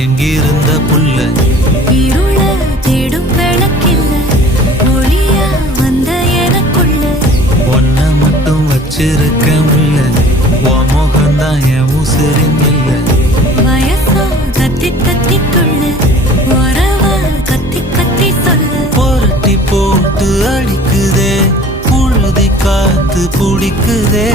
எங்கிருந்த புல்ல இருள தேடும் விளக்கில்ல ஒளியா வந்த எனக்குள்ள ஒன்ன மட்டும் வச்சிருக்க முல்ல உன் முகம்தான் என் உசிரின் இல்ல வயசோ தத்தி தத்தி துள்ள உறவ கத்தி கத்தி சொல்ல புரட்டி போட்டு அடிக்குதே புழுதி காத்து பிடிக்குதே